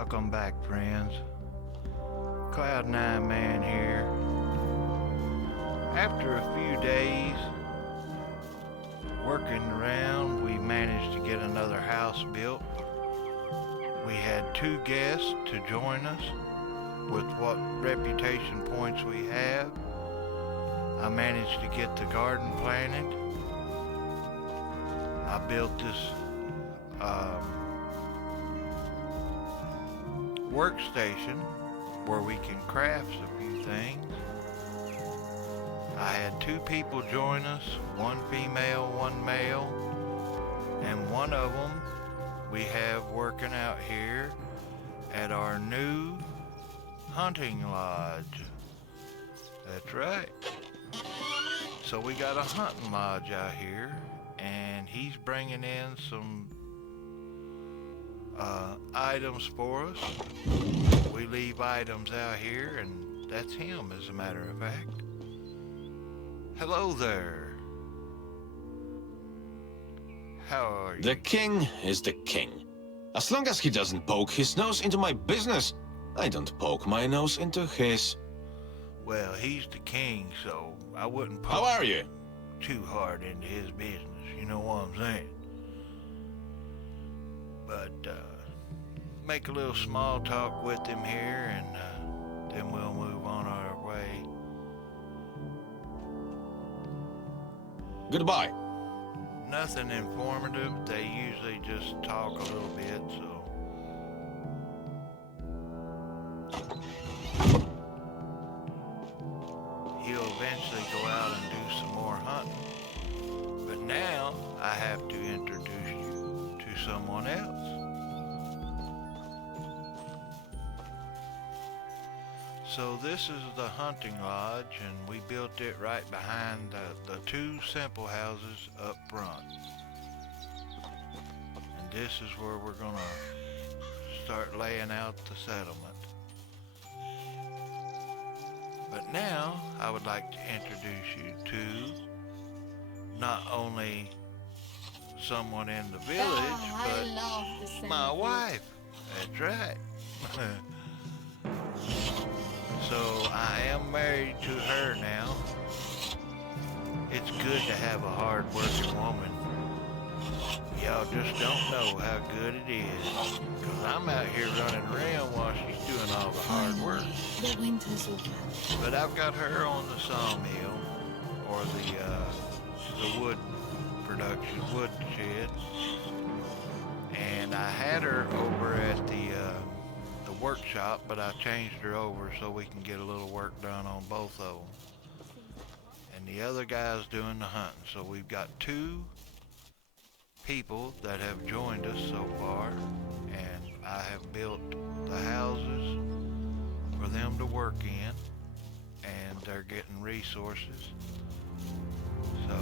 Welcome back, friends. Cloud9 Man here. After a few days working around, we managed to get another house built. We had 2 guests to join us. With what reputation points we have, I managed to get the garden planted. I built this workstation where we can craft a few things. I had 2 people join us, 1 female, 1 male, and one of them we have working out here at our new hunting lodge. That's right. So we got a hunting lodge out here, and he's bringing in some items for us. We leave items out here, and that's him, as a matter of fact. Hello there. How are you? The king is the king. As long as he doesn't poke his nose into my business, I don't poke my nose into his. Well, he's the king, so I wouldn't How poke are you? too hard into his business, you know what I'm saying? But, make a little small talk with him here, and then we'll move on our way. Goodbye. Nothing informative, they usually just talk a little bit, so. He'll eventually go out and do some more hunting. But now, I have to introduce you to someone else. So this is the hunting lodge, and we built it right behind the 2 simple houses up front. And this is where we're gonna start laying out the settlement. But now, I would like to introduce you to not only someone in the village, but my wife. That's right. So I am married to her now. It's good to have a hard-working woman. Y'all just don't know how good it is. Because I'm out here running around while she's doing all the hard work. The winter's over. But I've got her on the sawmill, or the wood production, wood shed. And I had her over at the workshop, but I changed her over so we can get a little work done on both of them. And the other guy's doing the hunting. So we've got 2 people that have joined us so far, and I have built the houses for them to work in, and they're getting resources. So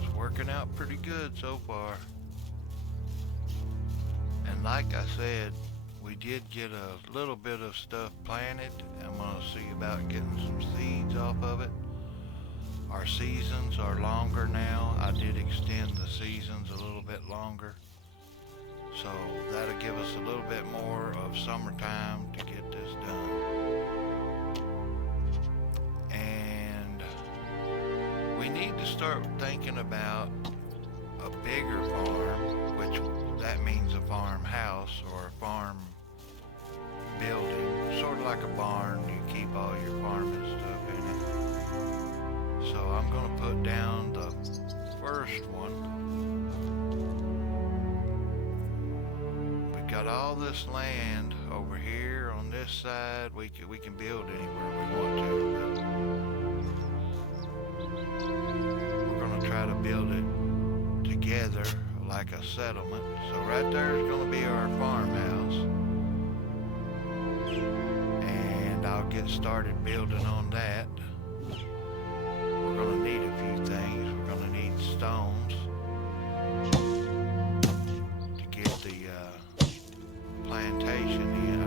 it's working out pretty good so far. And like I said, we did get a little bit of stuff planted. I'm going to see about getting some seeds off of it. Our seasons are longer now. I did extend the seasons a little bit longer. So that'll give us a little bit more of summertime to get this done. And we need to start thinking about a bigger farm, which that means a farmhouse or a farm building, sort of like a barn. You keep all your farming stuff in it. So I'm going to put down the first one. We got all this land over here on this side. We can build anywhere we want to. We're going to try to build it together like a settlement. So right there is going to be our farmhouse. I'll get started building on that. We're going to need a few things. We're going to need stones to get the plantation in,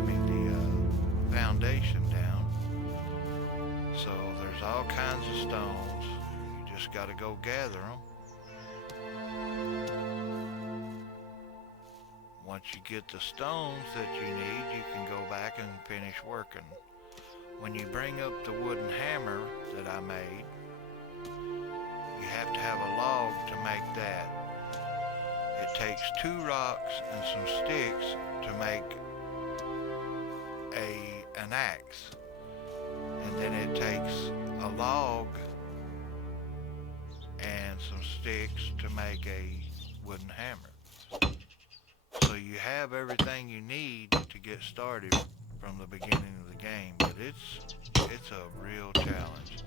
the foundation down. So there's all kinds of stones. You just got to go gather them. once you get the stones that you need, you can go back and finish working. When you bring up the wooden hammer that I made, you have to have a log to make that. It takes 2 rocks and some sticks to make an axe. And then it takes a log and some sticks to make a wooden hammer. So you have everything you need to get started from the beginning of the game, but it's a real challenge.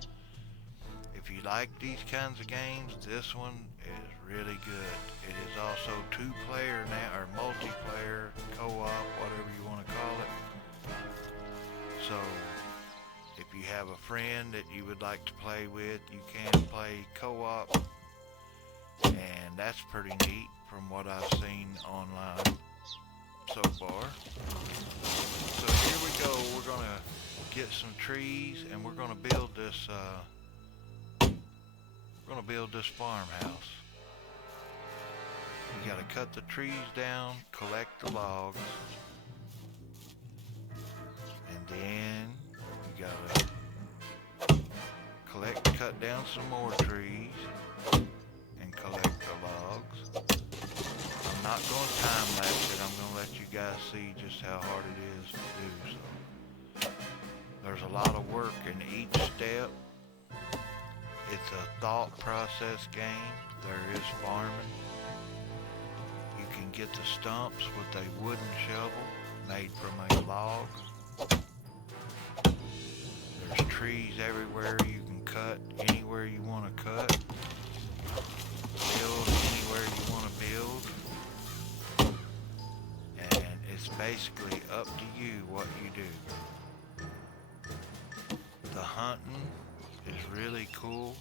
If you like these kinds of games, this one is really good. It is also 2-player now, or multiplayer, co-op, whatever you want to call it. So if you have a friend that you would like to play with, you can play co-op, and that's pretty neat from what I've seen online so far. So here we go. We're gonna get some trees, and we're gonna build this farmhouse. You gotta cut the trees down, collect the logs, and then you gotta cut down some more trees and collect the logs. I'm not going to time lapse it. I'm going to let you guys see just how hard it is to do. So there's a lot of work in each step. It's a thought process game. There is farming. You can get the stumps with a wooden shovel made from a log. There's trees everywhere you can cut anywhere you want to cut. Build anywhere you want to build. And it's basically up to you what you do. The hunting is really cool.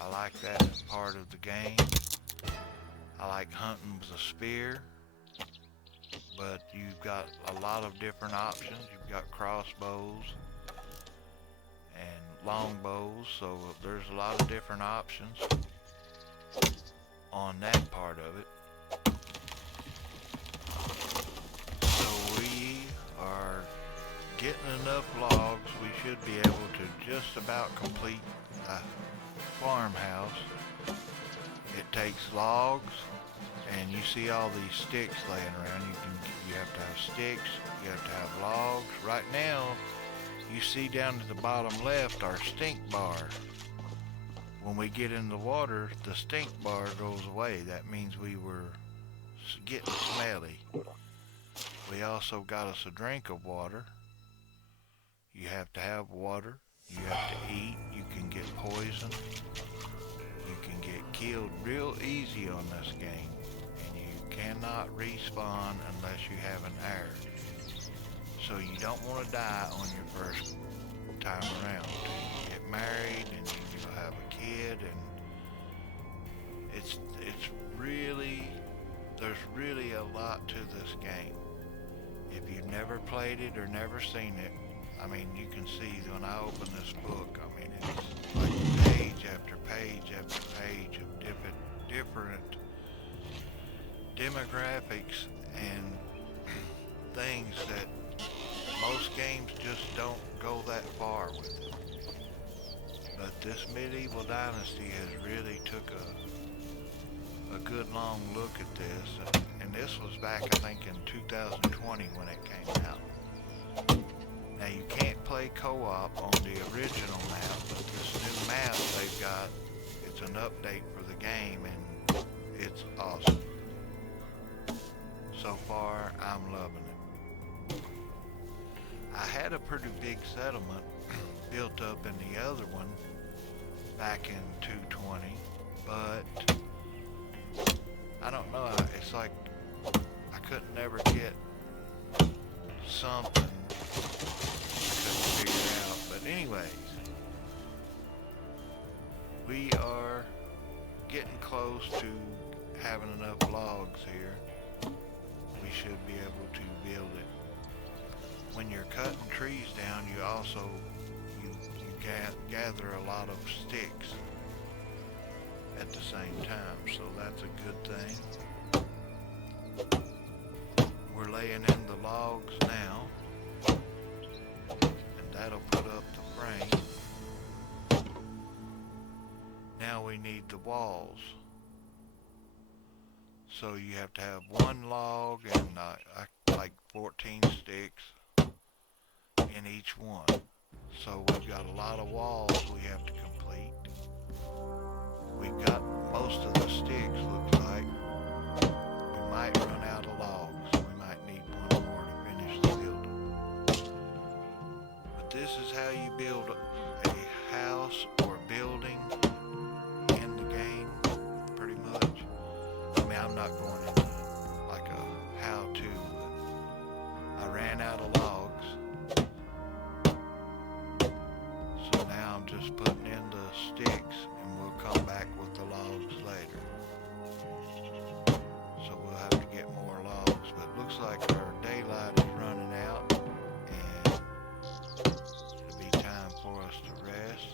I like that as part of the game. I like hunting with a spear, but you've got a lot of different options. You've got crossbows and longbows, so there's a lot of different options on that part of it. So we are getting enough logs. We should be able to just about complete a farmhouse. It takes logs, and you see all these sticks laying around. You have to have sticks, you have to have logs. Right now, you see down to the bottom left our stink bar. When we get in the water, the stink bar goes away. That means we were getting smelly. We also got us a drink of water. You have to have water. You have to eat. You can get poisoned. You can get killed real easy on this game. And you cannot respawn unless you have an heir. So you don't want to die on your first time around. You get married and you'll have a kid, and it's really, there's really a lot to this game. If you've never played it or never seen it, I mean, you can see when I open this book, I mean, it's like page after page after page of different demographics and things that most games just don't go that far with it. But this Medieval Dynasty has really took a good long look at this, and this was back, I think, in 2020 when it came out. Now you can't play co-op on the original map, but this new map they've got, it's an update for the game, and it's awesome. So far, I'm loving it. I had a pretty big settlement built up in the other one back in 220, but I don't know, it's like I couldn't never get something I couldn't figure out. But anyways, we are getting close to having enough logs here. We should be able to build it. When you're cutting trees down, you also gather a lot of sticks at the same time, so that's a good thing. laying in the logs now, and that'll put up the frame. Now we need the walls. So you have to have one log and like 14 sticks in each one. So we've got a lot of walls we have to complete. We've got most of the sticks, looks like. We might run out of logs. We might need one more to finish the building. But this is how you build a house or a building in the game, pretty much. I mean, I'm not going into like a how-to. I ran out of logs. So now I'm just putting in the sticks and we'll come back with the logs later. So we'll have to get more logs, but it looks like our daylight is running out and it'll be time for us to rest.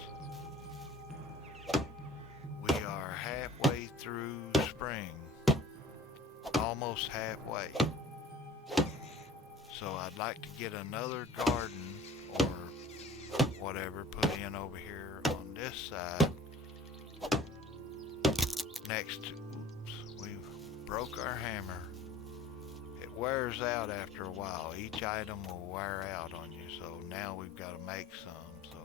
We are halfway through spring, almost halfway. So I'd like to get another garden or whatever put in over here on this side. Next, oops, we broke our hammer. It wears out after a while. Each item will wear out on you, so now we've got to make some. So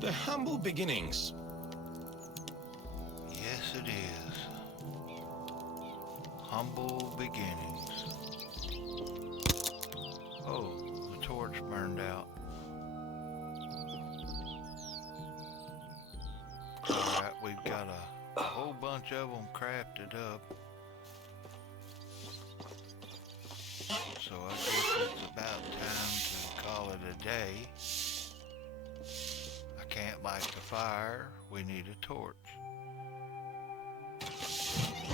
The humble beginnings. yes, it is. Humble beginnings. Oh, the torch burned out. Alright, we've got a whole bunch of them crafted up. So I guess it's about time to call it a day. I can't light the fire. We need a torch.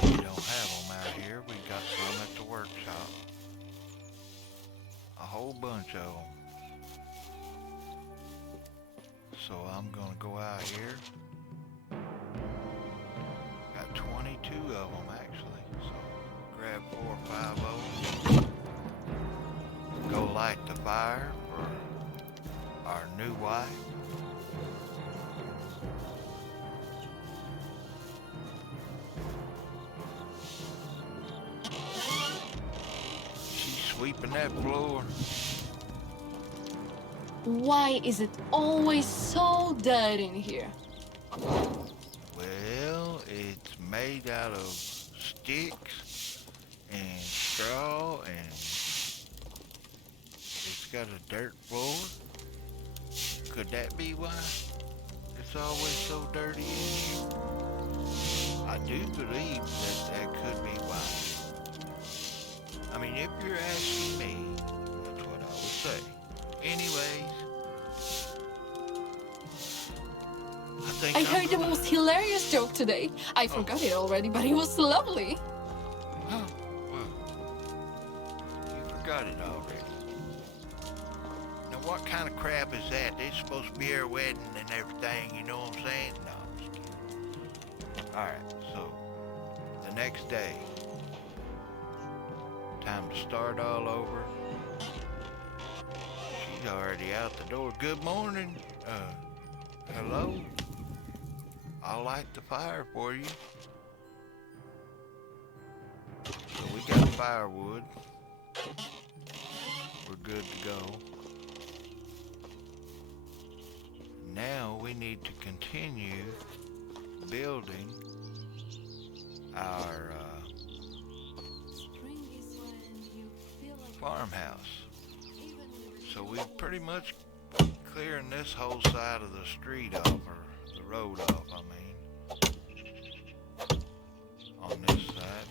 We don't have them out here. We got some at the workshop. A whole bunch of them. So I'm gonna go out here. Got 22 of them actually. So grab 4 or 5 of them. Go light the fire for our new wife. She's sweeping that floor. Why is it always so dirty in here? Well, it's made out of sticks and straw and it's got a dirt floor. Could that be why it's always so dirty in here? I do believe that that could be why. I mean, if you're asking me, that's what I would say. Anyways, I heard the most hilarious joke today. I forgot it already, but it was lovely. Huh? Well, you forgot it already. Now, what kind of crap is that? It's supposed to be our wedding and everything, you know what I'm saying? No, I'm just kidding. Alright, so, the next day, time to start all over. She's already out the door. Good morning. Hello? I'll light the fire for you. So we got firewood. We're good to go. Now we need to continue building our farmhouse. So we're pretty much clearing this whole side of the street off, or the road off, I mean, on this side.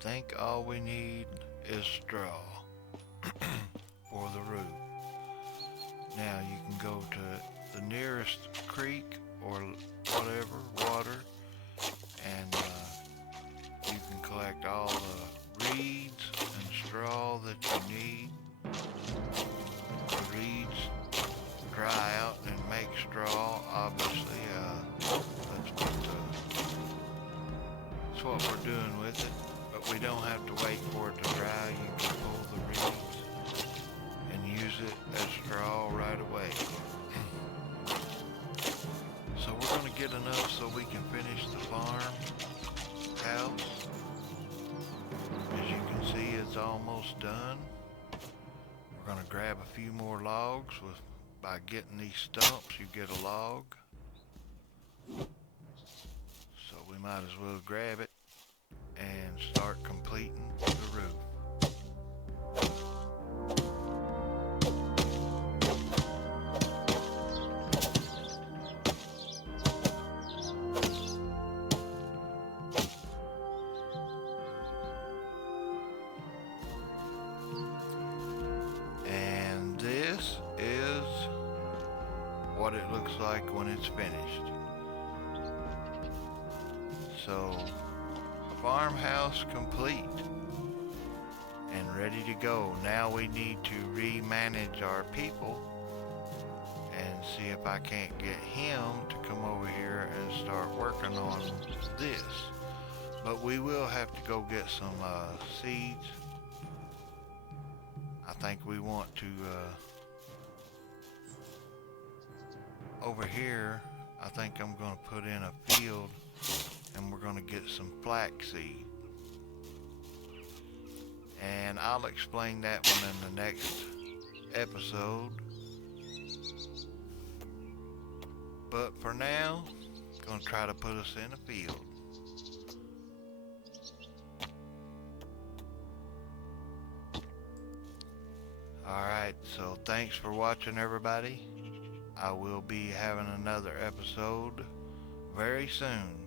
think all we need is straw for the roof. Now you can go to the nearest creek or whatever, water, and you can collect all the reeds and straw that you need. The reeds dry out and make straw, obviously. That's what we're doing with it, but we don't have to wait for it to dry. You can pull the reeds and use it as straw right away. So we're going to get enough so we can finish the farm house. As you can see, it's almost done. We're going to grab a few more logs. By getting these stumps, you get a log. So we might as well grab it and start completing the roof. And this is what it looks like when it's finished. So, farmhouse complete and ready to go. Now we need to remanage our people and see if I can't get him to come over here and start working on this. But we will have to go get some seeds. I think we want to over here, I think I'm going to put in a field and we're going to get some flaxseed. And I'll explain that one in the next episode. But for now, I'm going to try to put us in a field. Alright, so thanks for watching, everybody. I will be having another episode very soon.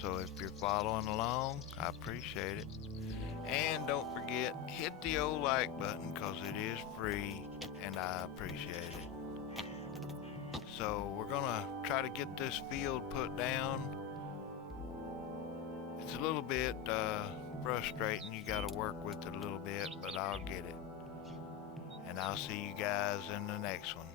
So if you're following along, I appreciate it. And don't forget, hit the old like button because it is free and I appreciate it. So we're gonna try to get this field put down. It's a little bit frustrating. You gotta work with it a little bit, but I'll get it. And I'll see you guys in the next one.